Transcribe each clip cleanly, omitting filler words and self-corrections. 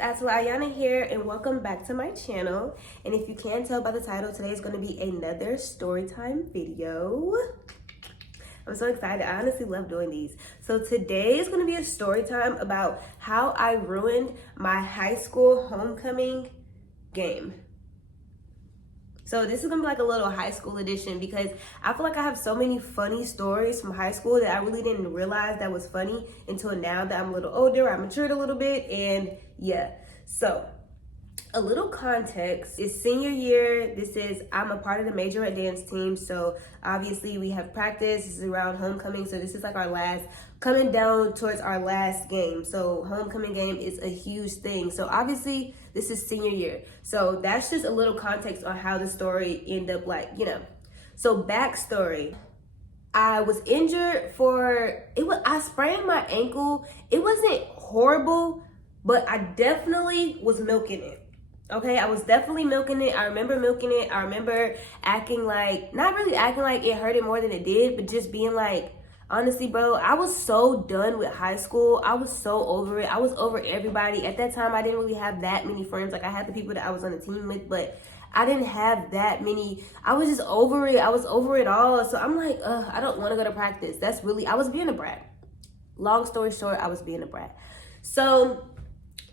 it's Ayana here, and welcome back to my channel. And if you can't tell by the title, today is going to be another story time video. I'm so excited. I honestly love doing these. So today is going to be a story time about how I ruined my high school homecoming game. So this is gonna be like a little high school edition because I feel like I have so many funny stories from high school that I really didn't realize that was funny until now that I'm a little older, I matured a little bit, and yeah. So a little context is senior year. I'm a part of the majorette dance team. So obviously we have practice. This is around homecoming. So this is like coming down towards our last game. So homecoming game is a huge thing. So obviously this is senior year. So that's just a little context on how the story ended up So backstory. I was injured I sprained my ankle. It wasn't horrible, but I definitely was milking it. Okay, I was definitely milking it. I remember milking it. I remember not really acting like it hurted more than it did, but just being like, honestly, bro, I was so done with high school. I was so over it. I was over everybody. At that time, I didn't really have that many friends. Like, I had the people that I was on the team with, but I didn't have that many. I was just over it. I was over it all. So I'm like, I don't want to go to practice. I was being a brat. Long story short, I was being a brat. So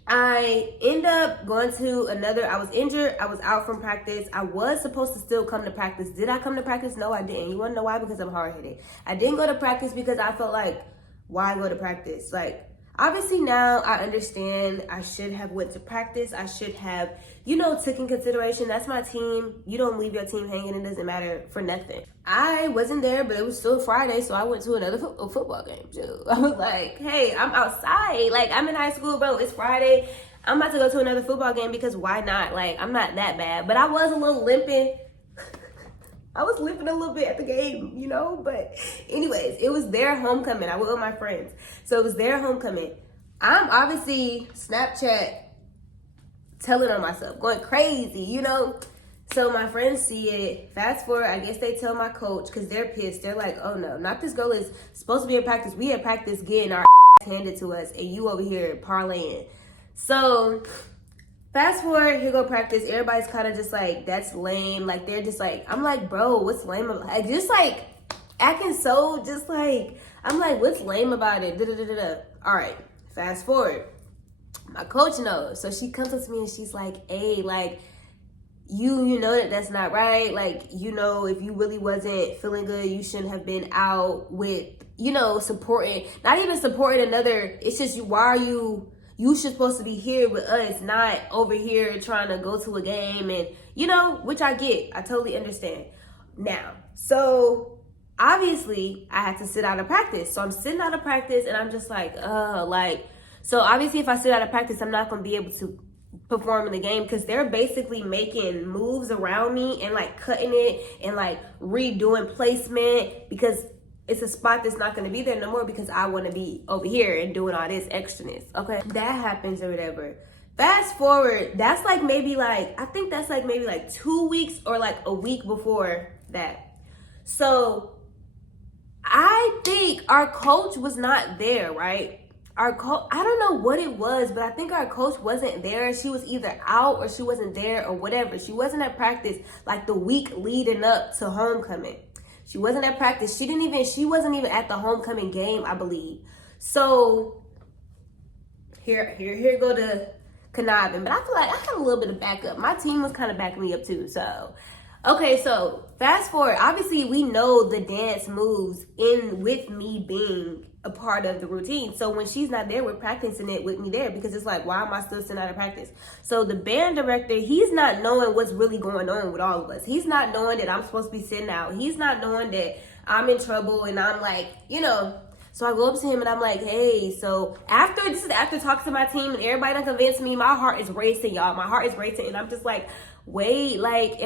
I end up going to I was injured. I was out from practice. I was supposed to still come to practice. Did I come to practice? No, I didn't. You want to know why? Because I'm hard-headed. I didn't go to practice because I felt like, why go to practice? Like, obviously now I understand I should have went to practice. I should have, took in consideration, that's my team. You don't leave your team hanging. It doesn't matter for nothing. I wasn't there, but it was still Friday, so I went to another football game too. I was like, hey, I'm outside. Like, I'm in high school, bro. It's Friday. I'm about to go to another football game because why not? Like, I'm not that bad. But I was a little limping. I was limping a little bit at the game, But anyways, it was their homecoming. I went with my friends. So it was their homecoming. I'm obviously Snapchat telling on myself, going crazy, So my friends see it. Fast forward, I guess they tell my coach because they're pissed. They're like, oh no, not this girl is supposed to be in practice. We had practice getting our handed to us and you over here parlaying. So fast forward, here go practice. Everybody's kind of just like, that's lame. Like, they're just like, I'm like, bro, what's lame about it? Just like acting so just like, I'm like, what's lame about it? Da-da-da-da-da. All right, fast forward. My coach knows. So she comes up to me and she's like, hey, like, you know that's not right. Like, if you really wasn't feeling good, you shouldn't have been out with, supporting, not even supporting another. It's just, why are you should supposed to be here with us, not over here trying to go to a game and, which I get. I totally understand. Now, so obviously I had to sit out of practice. So I'm sitting out of practice and I'm just like, so obviously if I sit out of practice, I'm not going to be able to perform in the game because they're basically making moves around me and like cutting it and like redoing placement because it's a spot that's not going to be there no more because I want to be over here and doing all this extraness. Okay, that happens or whatever. Fast forward, that's like maybe 2 weeks or like a week before that. So I think our coach was not there, right? Our coach, I don't know what it was, but I think our coach wasn't there. She was either out or she wasn't there or whatever. She wasn't at practice like the week leading up to homecoming. She wasn't at practice. She wasn't even at the homecoming game, I believe. So here go to conniving. But I feel like I had a little bit of backup. My team was kind of backing me up too. So, okay, so fast forward. Obviously, we know the dance moves in with me being a part of the routine. So when she's not there, we're practicing it with me there because it's like, why am I still sitting out of practice? So the band director, he's not knowing what's really going on with all of us. He's not knowing that I'm supposed to be sitting out. He's not knowing that I'm in trouble and I'm like, So I go up to him and I'm like, hey, so after talking to my team and everybody done convinced me, my heart is racing, y'all. My heart is racing and I'm just like, wait, like,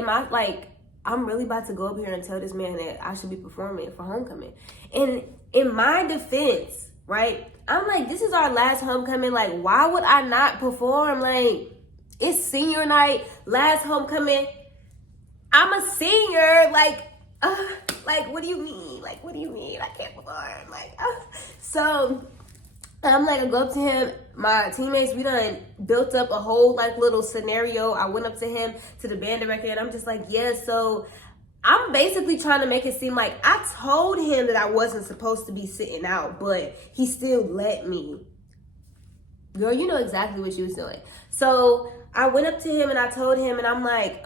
I'm really about to go up here and tell this man that I should be performing for homecoming. And in my defense, right, I'm like, this is our last homecoming. Like, why would I not perform? Like, it's senior night, last homecoming. I'm a senior. Like, what do you mean? Like, what do you mean? I can't perform. Like, So And I'm like, I go up to him, my teammates, we done built up a whole like little scenario. I went up to him, to the band director, and I'm just like, yeah, so I'm basically trying to make it seem like I told him that I wasn't supposed to be sitting out, but he still let me. Girl, you know exactly what you was doing. So I went up to him and I told him, and I'm like,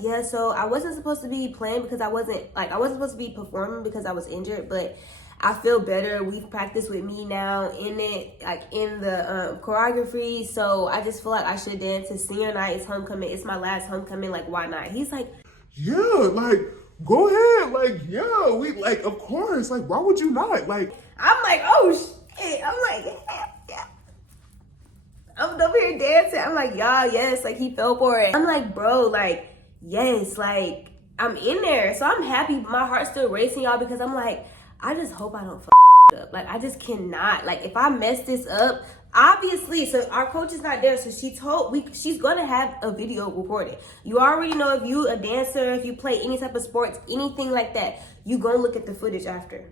yeah, so I wasn't supposed to be playing because I wasn't supposed to be performing because I was injured, but I feel better. We've practiced with me now in it, like in the choreography. So I just feel like I should dance. It's senior night, it's homecoming, it's my last homecoming. Like, why not? He's like, yeah, like, go ahead. Like, yeah, we, like, of course. Like, why would you not? Like, I'm like, oh shit. I'm like, yeah. I'm over here dancing. I'm like, y'all, yes. Like, he fell for it. I'm like, bro, like, yes, like, I'm in there. So I'm happy. My heart's still racing, y'all, because I'm like, I just hope I don't up. Like, I just cannot. Like, if I mess this up, obviously, so our coach is not there, so she's gonna have a video recorded. You already know, if you a dancer, if you play any type of sports, anything like that, you gonna look at the footage after.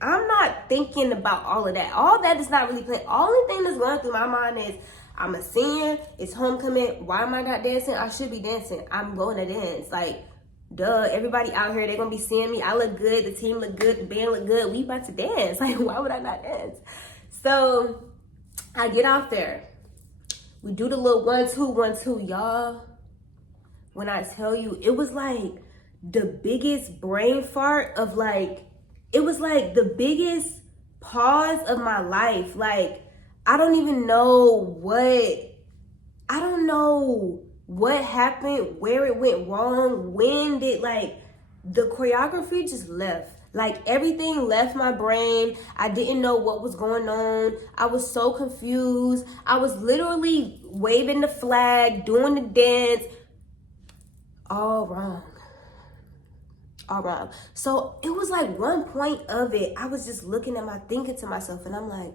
I'm not thinking about all of that. All that is not really playing. Only thing that's going through my mind is, I'm a senior, it's homecoming, why am I not dancing? I should be dancing. I'm going to dance. Like, duh, everybody out here, they're gonna be seeing me. I look good, the team look good, the band look good. We about to dance. Like, why would I not dance? So I get out there. We do the little 1, 2, 1, 2, y'all. When I tell you, it was like the biggest brain fart of like, it was like the biggest pause of my life. Like, I don't know what happened, where it went wrong, when did, like, the choreography just left. Like, everything left my brain. I didn't know what was going on. I was so confused. I was literally waving the flag, doing the dance. All wrong. So it was like one point of it, I was just thinking to myself, and I'm like,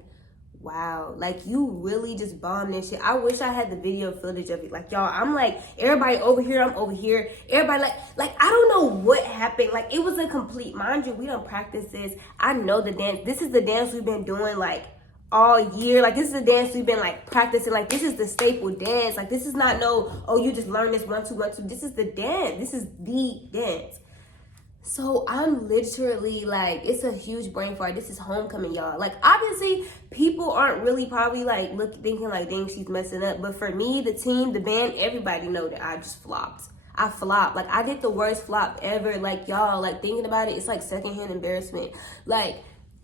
wow, like, you really just bombed this shit. I wish I had the video footage of it. Like, y'all, I'm like, everybody over here, I'm over here. Everybody like, I don't know what happened. Like, it was a complete, mind you, we don't practice this. I know the dance. This is the dance we've been doing, like, all year. Like, this is the dance we've been, like, practicing. Like, this is the staple dance. Like, this is not you just learned this 1, 2, 1, 2. This is the dance. This is the dance. So I'm literally like, it's a huge brain fart. This is homecoming, y'all. Like, obviously, people aren't really probably like thinking like, dang, she's messing up. But for me, the team, the band, everybody know that I just flopped. I flopped. Like, I did the worst flop ever. Like, y'all, like, thinking about it, it's like secondhand embarrassment. Like,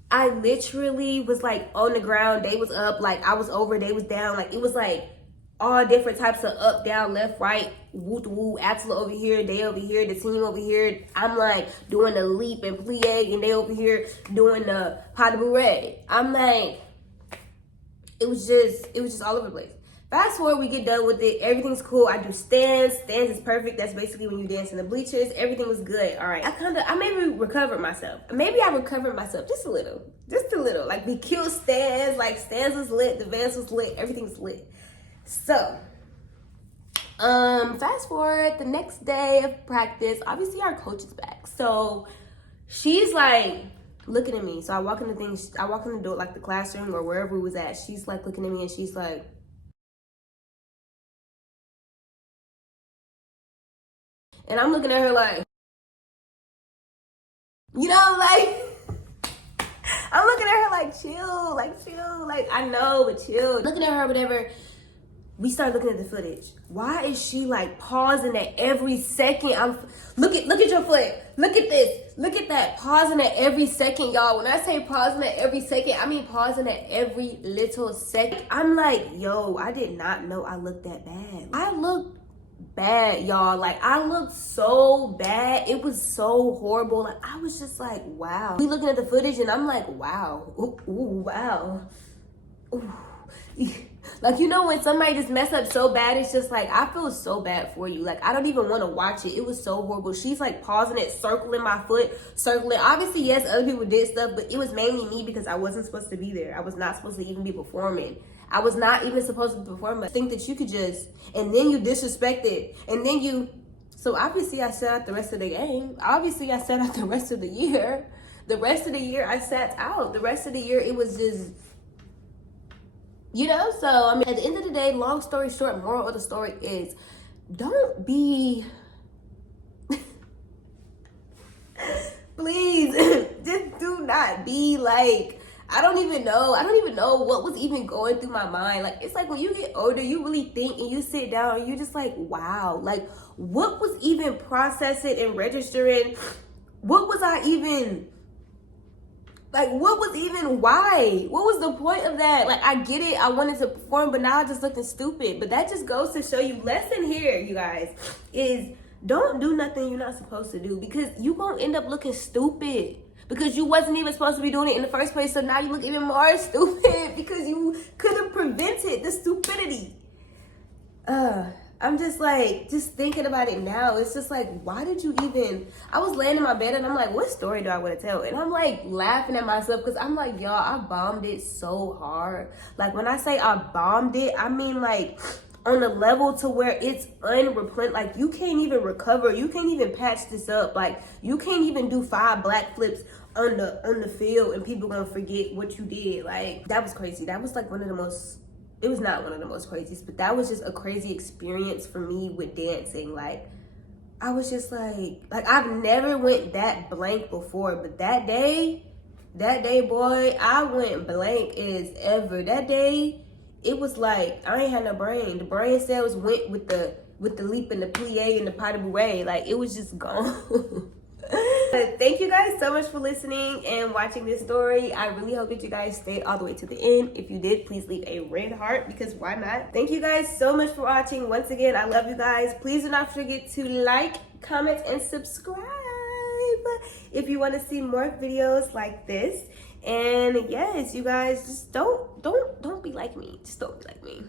I literally was like on the ground. They was up. Like, I was over. They was down. Like, it was like all different types of up, down, left, right, woo to woo, Atla over here, they over here, the team over here. I'm like doing the leap and plie, and they over here doing the pas de bourrée. I'm like, it was just all over the place. Fast forward, we get done with it. Everything's cool. I do stands. Stands is perfect. That's basically when you dance in the bleachers. Everything was good. All right. I maybe recovered myself. Maybe I recovered myself just a little. Like, we killed stands. Like, stands was lit. The Vans was lit. Everything was lit. So, fast forward, the next day of practice, obviously our coach is back. So she's like looking at me. So I walk in the door, like the classroom or wherever we was at. She's like looking at me, and she's like, and I'm looking at her like, you know, like, I'm looking at her like, chill, like, I know, but chill. Looking at her, whatever. We start looking at the footage. Why is she like pausing at every second? Look at your foot. Look at this. Look at that. Pausing at every second, y'all. When I say pausing at every second, I mean pausing at every little second. I'm like, yo, I did not know I looked that bad. I looked bad, y'all. Like, I looked so bad. It was so horrible. Like, I was just like, wow. We looking at the footage, and I'm like, wow. Ooh, wow. Ooh. Like, you know, when somebody just mess up so bad, it's just like, I feel so bad for you. Like, I don't even want to watch it. It was so horrible. She's like pausing it, circling my foot, circling. Obviously, yes, other people did stuff, but it was mainly me because I wasn't supposed to be there. I was not supposed to even be performing. I was not even supposed to be performing. I think that you could just, and then you disrespect it, and then you, so obviously I sat out the rest of the game. Obviously I sat out the rest of the year. The rest of the year I sat out. The rest of the year it was just, You know, so I mean, at the end of the day, long story short, moral of the story is don't be please just do not be like, I don't even know what was even going through my mind. Like, it's like when you get older, you really think and you sit down and you're just like, wow, like what was even processing and registering? What was I even like, what was even why? What was the point of that? Like, I get it, I wanted to perform, but now I just looking stupid. But that just goes to show you, lesson here, you guys, is don't do nothing you're not supposed to do, because you gonna end up looking stupid because you wasn't even supposed to be doing it in the first place. So now you look even more stupid because you could have prevented the stupidity. I'm just like, just thinking about it now, it's just like, why did you even, I was laying in my bed and I'm like, what story do I want to tell? And I'm like laughing at myself because I'm like, y'all, I bombed it so hard. Like, when I say I bombed it, I mean like on a level to where it's unreplenishable. Like, you can't even recover, you can't even patch this up. Like, you can't even do 5 black flips on the field and people gonna forget what you did. Like, that was crazy. That was like one of the most, it was not one of the most craziest, but that was just a crazy experience for me with dancing. Like, I was just like I've never went that blank before, but that day, boy, I went blank as ever. That day, it was like I ain't had no brain. The brain cells went with the leap and the plie and the pas de bourrée. Like, it was just gone. But thank you guys so much for listening and watching this story. I really hope that you guys stayed all the way to the end. If you did, please leave a red heart, because why not? Thank you guys so much for watching. Once again, I love you guys. Please do not forget to like, comment, and subscribe if you want to see more videos like this. And yes, you guys, just don't be like me. Just don't be like me.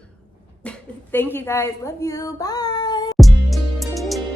Thank you guys. Love you. Bye.